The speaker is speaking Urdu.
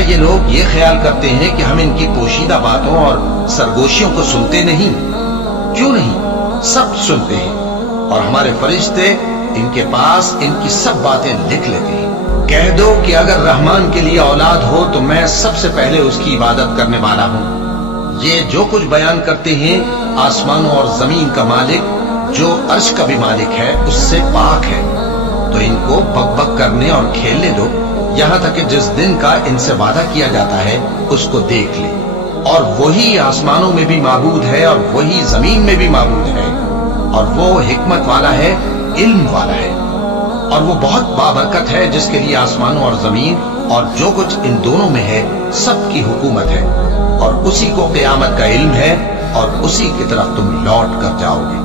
یہ لوگ یہ خیال کرتے ہیں کہ ہم ان کی پوشیدہ باتوں اور سرگوشیوں کو سنتے نہیں؟ کیوں نہیں، سب سنتے ہیں، اور ہمارے فرشتے ان کے پاس ان کی سب باتیں لکھ لیتے ہیں۔ کہہ دو کہ اگر رحمان کے لیے اولاد ہو تو میں سب سے پہلے اس کی عبادت کرنے والا ہوں۔ یہ جو کچھ بیان کرتے ہیں آسمانوں اور زمین کا مالک جو عرش کا بھی مالک ہے اس سے پاک ہے، تو ان کو بک بک کرنے اور کھیلنے دو، یہاں تک کہ جس دن کا ان سے وعدہ کیا جاتا ہے اس کو دیکھ لیں۔ اور وہی آسمانوں میں بھی معبود ہے اور وہی زمین میں بھی معبود ہے، اور وہ حکمت والا ہے، علم والا ہے، اور وہ بہت بابرکت ہے جس کے لیے آسمانوں اور زمین اور جو کچھ ان دونوں میں ہے سب کی حکومت ہے، اور اسی کو قیامت کا علم ہے، اور اسی کی طرف تم لوٹ کر جاؤ گے۔